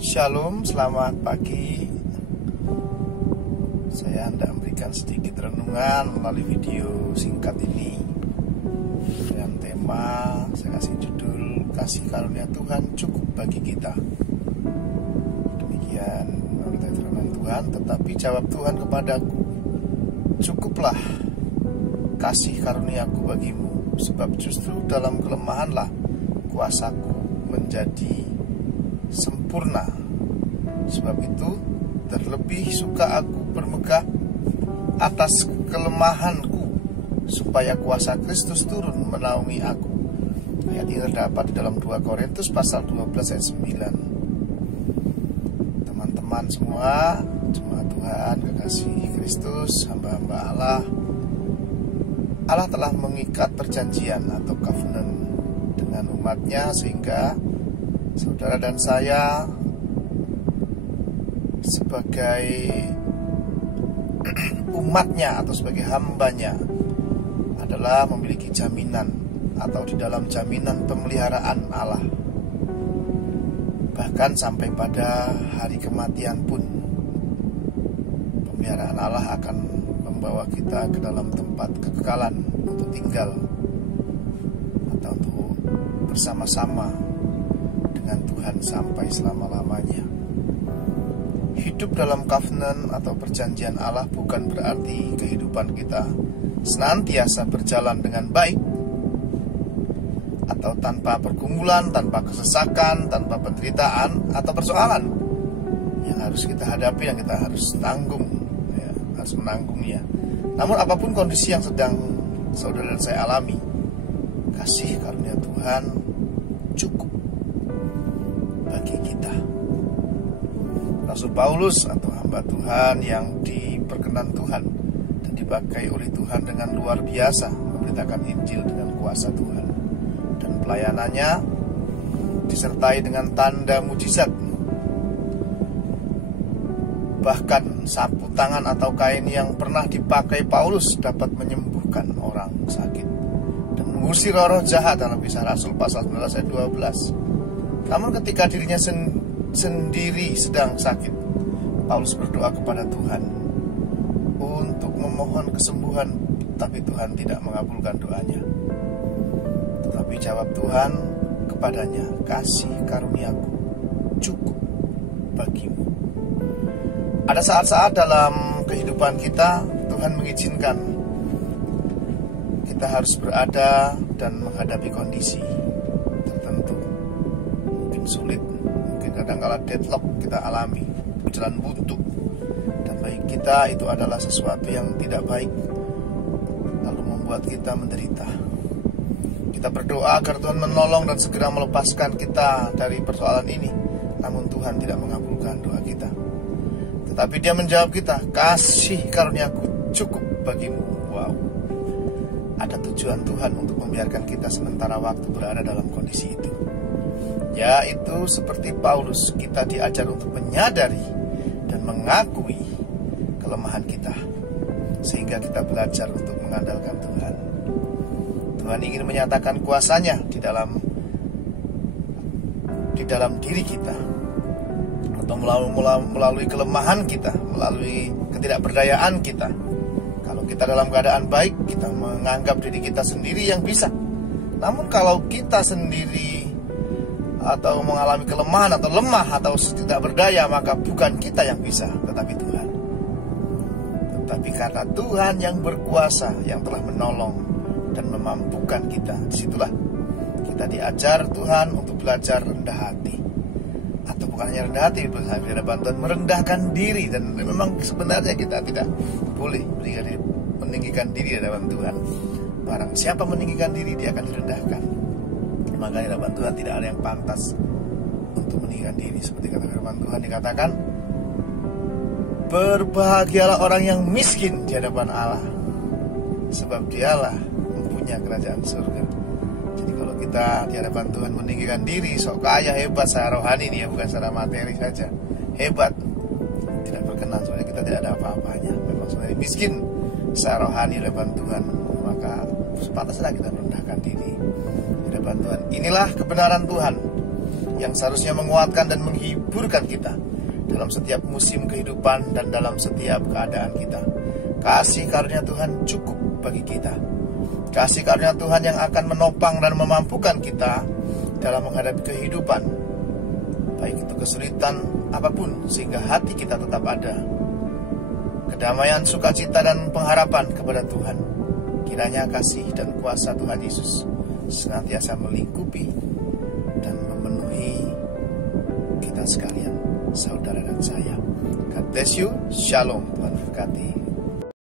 Shalom, selamat pagi. Saya hendak memberikan sedikit renungan melalui video singkat ini dengan tema, saya kasih judul, kasih karunia Tuhan cukup bagi kita. Demikian menurut firman Tuhan. Tetapi jawab Tuhan kepadaku, cukuplah kasih karuniaku bagimu, sebab justru dalam kelemahanlah kuasaku menjadi sempurna. Sebab itu terlebih suka aku bermegah atas kelemahanku, supaya kuasa Kristus turun menaungi aku. Ayat ini terdapat di dalam 2 Korintus pasal 12 ayat 9. Teman-teman semua, jemaat Tuhan, kekasih Kristus, hamba-hamba Allah telah mengikat perjanjian atau covenant dengan umatnya, sehingga saudara dan saya sebagai umatnya atau sebagai hambanya adalah memiliki jaminan atau di dalam jaminan pemeliharaan Allah. Bahkan sampai pada hari kematian pun pemeliharaan Allah akan membawa kita ke dalam tempat kekekalan untuk tinggal atau untuk bersama-sama dengan Tuhan sampai selama-lamanya. Hidup dalam covenant atau perjanjian Allah bukan berarti kehidupan kita senantiasa berjalan dengan baik atau tanpa pergumulan, tanpa kesesakan, tanpa penderitaan atau persoalan yang harus kita hadapi, yang kita harus tanggung, ya, harus menanggungnya. Namun apapun kondisi yang sedang saudara dan saya alami, kasih karunia Tuhan cukup bagi kita. Rasul Paulus atau hamba Tuhan yang diperkenan Tuhan dan dipakai oleh Tuhan dengan luar biasa memberitakan Injil dengan kuasa Tuhan, dan pelayanannya disertai dengan tanda mujizat. Bahkan sapu tangan atau kain yang pernah dipakai Paulus dapat menyembuhkan orang sakit dan mengusir roh jahat dalam Kisah Rasul pasal 19 ayat 12. Namun ketika dirinya sendiri sedang sakit, Paulus berdoa kepada Tuhan untuk memohon kesembuhan, tapi Tuhan tidak mengabulkan doanya. Tetapi jawab Tuhan kepadanya, kasih karuniaku cukup bagimu. Ada saat-saat dalam kehidupan kita, Tuhan mengizinkan kita harus berada dan menghadapi kondisi tertentu, mungkin sulit, mungkin kadang-kala deadlock kita alami, jalan buntu, dan bagi kita itu adalah sesuatu yang tidak baik, lalu membuat kita menderita. Kita berdoa agar Tuhan menolong dan segera melepaskan kita dari persoalan ini, namun Tuhan tidak mengabulkan doa kita. Tetapi Dia menjawab kita, kasih karuniaku cukup bagimu. Wow, ada tujuan Tuhan untuk membiarkan kita sementara waktu berada dalam kondisi itu, yaitu seperti Paulus, kita diajar untuk menyadari dan mengakui kelemahan kita, sehingga kita belajar untuk mengandalkan Tuhan. Tuhan ingin menyatakan kuasa-Nya di dalam diri kita, atau melalui kelemahan kita, melalui ketidakberdayaan kita. Kalau kita dalam keadaan baik, kita menganggap diri kita sendiri yang bisa. Namun kalau kita sendiri atau mengalami kelemahan atau lemah atau tidak berdaya, maka bukan kita yang bisa, tetapi Tuhan. Tetapi karena Tuhan yang berkuasa, yang telah menolong dan memampukan kita, disitulah kita diajar Tuhan untuk belajar rendah hati. Atau bukan hanya rendah hati, ada bantuan merendahkan diri. Dan memang sebenarnya kita tidak boleh meninggikan diri di hadapan Tuhan. Barang siapa meninggikan diri, dia akan direndahkan. Maka di hadapan Tuhan tidak ada yang pantas untuk meninggikan diri. Seperti kata firman Tuhan dikatakan, berbahagialah orang yang miskin di hadapan Allah, sebab Dialah mempunyai kerajaan surga. Jadi kalau kita di hadapan Tuhan meninggikan diri, sok kaya, hebat secara rohani nih ya, bukan secara materi saja, hebat, tidak berkenan. Soalnya kita tidak ada apa-apanya, memang sebenarnya miskin secara rohani di hadapan Tuhan, maka sepantasnya kita merendahkan diri di hadapan Tuhan. Inilah kebenaran Tuhan yang seharusnya menguatkan dan menghiburkan kita dalam setiap musim kehidupan dan dalam setiap keadaan kita. Kasih karunia Tuhan cukup bagi kita. Kasih karunia Tuhan yang akan menopang dan memampukan kita dalam menghadapi kehidupan, baik itu kesulitan apapun, sehingga hati kita tetap ada kedamaian, sukacita, dan pengharapan kepada Tuhan. Kiranya kasih dan kuasa Tuhan Yesus senantiasa melingkupi dan memenuhi kita sekalian, saudara dan saya. God bless you. Shalom. Tuhan berkati.